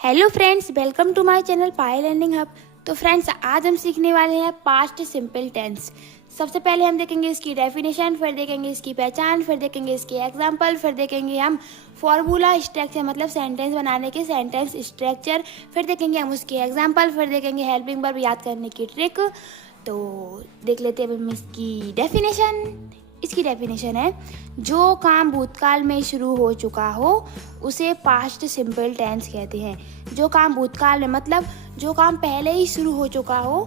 Hello friends, welcome to my channel Payal learning hub. तो friends, आज हम सीखने वाले हैं पास्ट सिंपल टेंस। सबसे पहले हम देखेंगे इसकी डेफिनेशन, फिर देखेंगे इसकी पहचान, फिर देखेंगे इसके एग्जाम्पल, फिर देखेंगे हम फॉर्मूला स्ट्रक्चर मतलब सेंटेंस बनाने के सेंटेंस स्ट्रक्चर, फिर देखेंगे हम उसके एग्जाम्पल, फिर देखेंगे हेल्पिंग वर्ब याद करने की ट्रिक। तो देख लेते हैं हम इसकी डेफिनेशन। इसकी डेफिनेशन है, जो काम भूतकाल में शुरू हो चुका हो उसे पास्ट सिंपल टेंस कहते हैं। जो काम भूतकाल में मतलब जो काम पहले ही शुरू हो चुका हो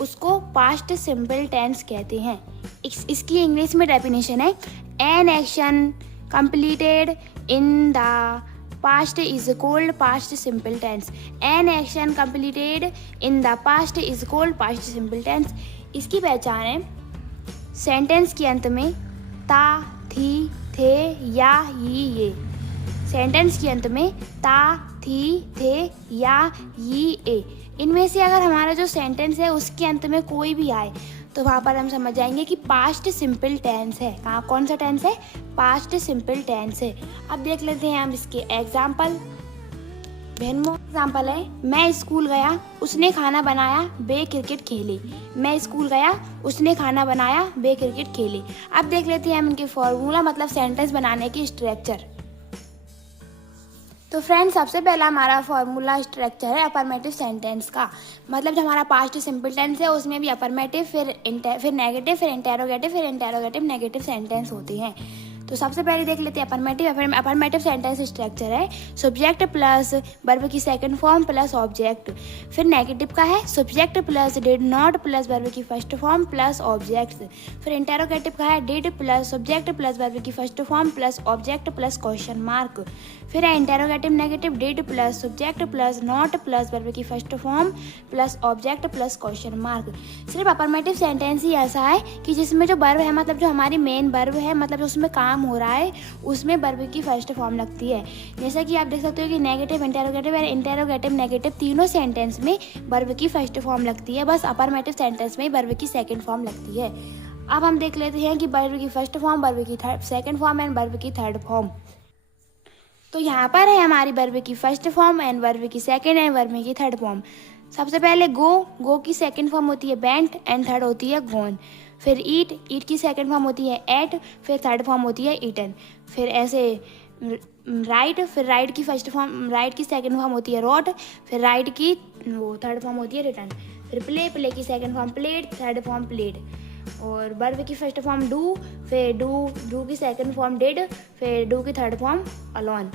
उसको पास्ट सिंपल टेंस कहते हैं। इसकी इंग्लिश में डेफिनेशन है, an action completed in the past is called past simple tense. An action completed in the past is called past simple tense. इसकी पहचान है, सेंटेंस के अंत में ता, थी, थे या ये। सेंटेंस के अंत में ता, थी, थे या ये इनमें से अगर हमारा जो सेंटेंस है उसके अंत में कोई भी आए तो वहाँ पर हम समझ जाएंगे कि पास्ट सिंपल टेंस है। कौन सा टेंस है? पास्ट सिंपल टेंस है। अब देख लेते हैं हम इसके एग्जाम्पल। एग्जाम्पल है, मैं स्कूल गया उसने खाना बनाया वे क्रिकेट खेले। मैं स्कूल गया उसने खाना बनाया वे क्रिकेट खेले। अब देख लेते हैं हम इनके फॉर्मूला मतलब सेंटेंस बनाने की स्ट्रक्चर। तो फ्रेंड्स, सबसे पहला हमारा फॉर्मूला स्ट्रक्चर है अफर्मेटिव सेंटेंस का। मतलब जो हमारा पास्ट सिंपल टेंस है उसमें भी अफर्मेटिव फिर नेगेटिव फिर इंटेरोगेटिव नेगेटिव सेंटेंस होते हैं। तो सबसे पहले देख लेते हैं अफर्मेटिव सेंटेंस स्ट्रक्चर है, सब्जेक्ट प्लस वर्ब की सेकंड फॉर्म प्लस ऑब्जेक्ट। फिर नेगेटिव का है, subject plus did not plus verb की फर्स्ट फॉर्म प्लस ऑब्जेक्ट। फिर इंटेरोगेटिव का है, did plus subject plus verb की first form plus object plus question mark. फिर है interrogative negative, did plus subject plus not plus verb की first form plus object plus question mark. सिर्फ affirmative sentence ही ऐसा है कि जिसमें जो वर्ब है मतलब जो हमारी मेन वर्ब है मतलब जो उसमें काम हो रहा है उसमें वर्ब की फर्स्ट फॉर्म लगती है। जैसा कि आप देख सकते हो कि नेगेटिव, इंटेरोगेटिव और इंटेरोगेटिव नेगेटिव तीनों सेंटेंस में वर्ब की फर्स्ट फॉर्म लगती है, बस अफर्मेटिव सेंटेंस में वर्ब की सेकंड फॉर्म लगती है। अब हम देख लेते हैं कि वर्ब की फर्स्ट फॉर्म, वर्ब की सेकंड फॉर्म एंड वर्ब की थर्ड फॉर्म। तो यहाँ पर है हमारी वर्ब की फर्स्ट फॉर्म एंड वर्ब की सेकंड एंड वर्ब की थर्ड फॉर्म। सबसे पहले गो की सेकंड फॉर्म होती है बेंट एंड थर्ड होती है गोन। फिर ईट की सेकंड फॉर्म होती है एट, फिर थर्ड फॉर्म होती है ईटन। फिर ऐसे फिर राइट की सेकंड फॉर्म होती है रोट, फिर राइट की वो थर्ड फॉर्म होती है रिटर्न। फिर प्ले की second form played, third form played. और वर्ब की फर्स्ट फॉर्म डू, फिर डू की सेकंड फॉर्म डिड, फिर डू की थर्ड फॉर्म अलोन।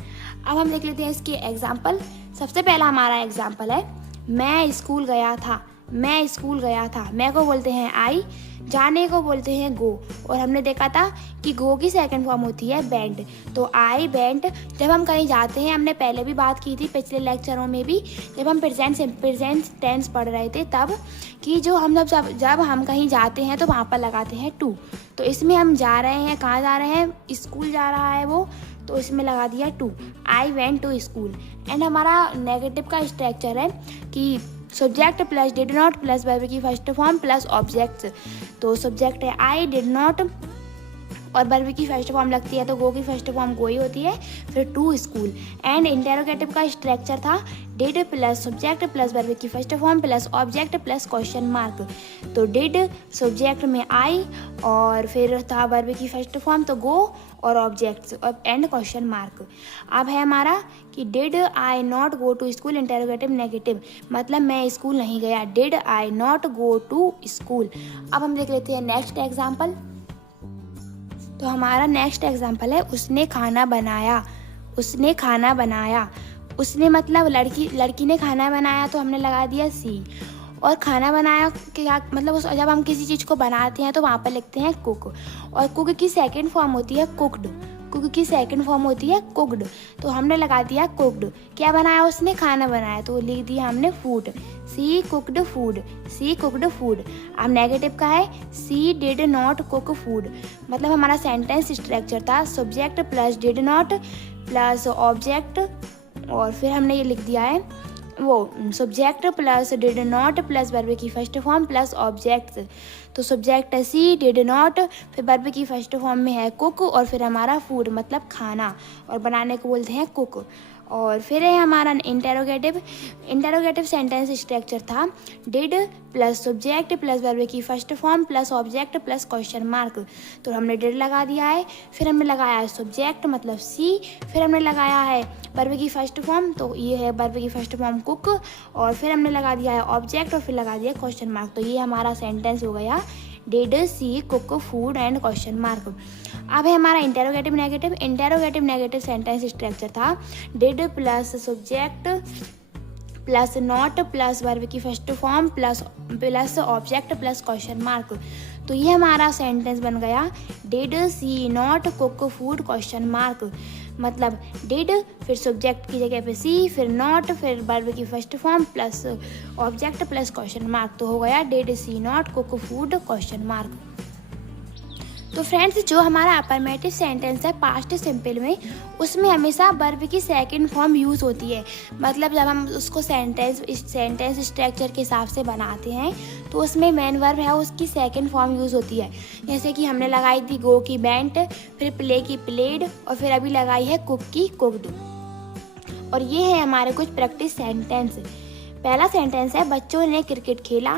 अब हम देख लेते हैं इसके एग्जाम्पल। सबसे पहला हमारा एग्जाम्पल है, मैं स्कूल गया था। मैं को बोलते हैं आई, जाने को बोलते हैं गो। और हमने देखा था कि गो की सेकंड फॉर्म होती है बेंट। तो आई बेंट, जब हम कहीं जाते हैं, हमने पहले भी बात की थी पिछले लेक्चरों में भी जब हम प्रेजेंट टेंस पढ़ रहे थे तब, कि जो हम जब हम कहीं जाते हैं तो वहाँ पर लगाते हैं टू। तो इसमें हम जा रहे हैं, कहाँ जा रहे हैं? स्कूल जा रहा है वो, तो इसमें लगा दिया to, I went to school. And हमारा नेगेटिव का स्ट्रक्चर है कि subject plus did not plus verb की फर्स्ट फॉर्म प्लस ऑब्जेक्ट। तो सब्जेक्ट है आई डिड नॉट और वर्ब की फर्स्ट फॉर्म लगती है तो गो की फर्स्ट फॉर्म गो ही होती है, फिर टू स्कूल। एंड इंटेरोगेटिव का स्ट्रक्चर था did plus subject plus verb की first form plus object plus question mark. तो डिड सब्जेक्ट में आई और फिर था वर्ब की फर्स्ट फॉर्म तो गो और ऑब्जेक्ट्स और एंड क्वेश्चन मार्क। अब है हमारा कि did I not go to school, interrogative negative मतलब मैं स्कूल नहीं गया, did I not go to school. अब हम देख लेते हैं नेक्स्ट एग्जाम्पल। तो हमारा नेक्स्ट एग्जाम्पल है, उसने खाना बनाया। उसने मतलब लड़की ने खाना बनाया तो हमने लगा दिया सी। और खाना बनाया क्या मतलब जब हम किसी चीज़ को बनाते हैं तो वहाँ पर लिखते हैं कुक। और कुक की सेकंड फॉर्म होती है कुक्ड। तो हमने लगा दिया कुक्ड। क्या बनाया उसने? खाना बनाया, तो लिख दिया हमने फूड, सी कुक्ड फूड। अब नेगेटिव का है, सी डिड नॉट कुक फूड। मतलब हमारा सेंटेंस स्ट्रक्चर था subject plus did not plus object और फिर हमने ये लिख दिया है वो subject plus did not plus verb की फर्स्ट फॉर्म प्लस ऑब्जेक्ट। तो सब्जेक्ट है सी, डिड नॉट, फिर वर्ब की फर्स्ट फॉर्म में है कुक और फिर हमारा फूड मतलब खाना और बनाने को बोलते हैं कुक। और फिर है हमारा इंटेरोगेटिव सेंटेंस स्ट्रक्चर था did plus subject plus verb की first form plus object plus question mark. तो हमने डिड लगा दिया है, फिर हमने लगाया है सब्जेक्ट मतलब सी, फिर हमने लगाया है वर्ब की फर्स्ट फॉर्म, तो ये है वर्ब की फर्स्ट फॉर्म कुक, और फिर हमने लगा दिया है ऑब्जेक्ट और फिर लगा दिया क्वेश्चन मार्क। तो ये हमारा सेंटेंस हो गया did she cook food and question mark. अब है हमारा इंटेरोगेटिव नेगेटिव सेंटेंस स्ट्रक्चर था did plus subject plus not plus verb की first form plus object plus question mark. तो ये हमारा सेंटेंस बन गया did she not cook food question mark. मतलब डिड फिर सब्जेक्ट की जगह पे सी, फिर नॉट, फिर वर्ब की first form plus object plus question mark. तो हो गया did she not cook food question mark. तो फ्रेंड्स, जो हमारा अफर्मेटिव सेंटेंस है पास्ट सिंपल में, उसमें हमेशा वर्ब की सेकंड फॉर्म यूज़ होती है। मतलब जब हम उसको सेंटेंस स्ट्रक्चर के हिसाब से बनाते हैं तो उसमें मेन वर्ब है उसकी सेकंड फॉर्म यूज़ होती है। जैसे कि हमने लगाई थी गो की वेंट, फिर प्ले की प्लेड, और फिर अभी लगाई है कुक की कुकड। और ये है हमारे कुछ प्रैक्टिस सेंटेंस। पहला सेंटेंस है बच्चों ने क्रिकेट खेला,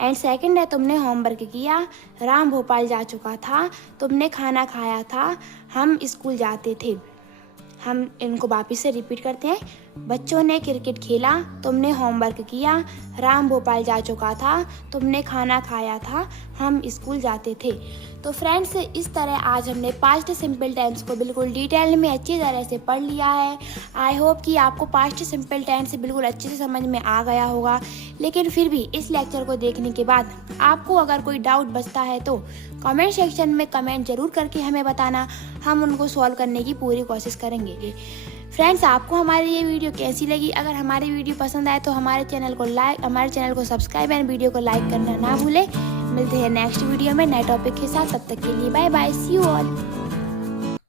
एंड सेकंड है तुमने होमवर्क किया, राम भोपाल जा चुका था, तुमने खाना खाया था, हम स्कूल जाते थे। हम इनको वापिस से रिपीट करते हैं। बच्चों ने क्रिकेट खेला, तुमने होमवर्क किया, राम भोपाल जा चुका था, तुमने खाना खाया था, हम स्कूल जाते थे। तो फ्रेंड्स, इस तरह आज हमने पास्ट सिंपल टेंस को बिल्कुल डिटेल में अच्छी तरह से पढ़ लिया है। आई होप कि आपको पास्ट सिंपल टेंस बिल्कुल अच्छे से समझ में आ गया होगा। लेकिन फिर भी इस लेक्चर को देखने के बाद आपको अगर कोई डाउट बचता है तो कमेंट सेक्शन में कमेंट जरूर करके हमें बताना, हम उनको सॉल्व करने की पूरी कोशिश करेंगे। फ्रेंड्स, आपको हमारी ये वीडियो कैसी लगी? अगर हमारी वीडियो पसंद आए तो हमारे चैनल को सब्सक्राइब एंड वीडियो को लाइक करना ना भूलें। मिलते हैं नेक्स्ट वीडियो में नए टॉपिक के साथ। तब तक के लिए bye bye, see you all.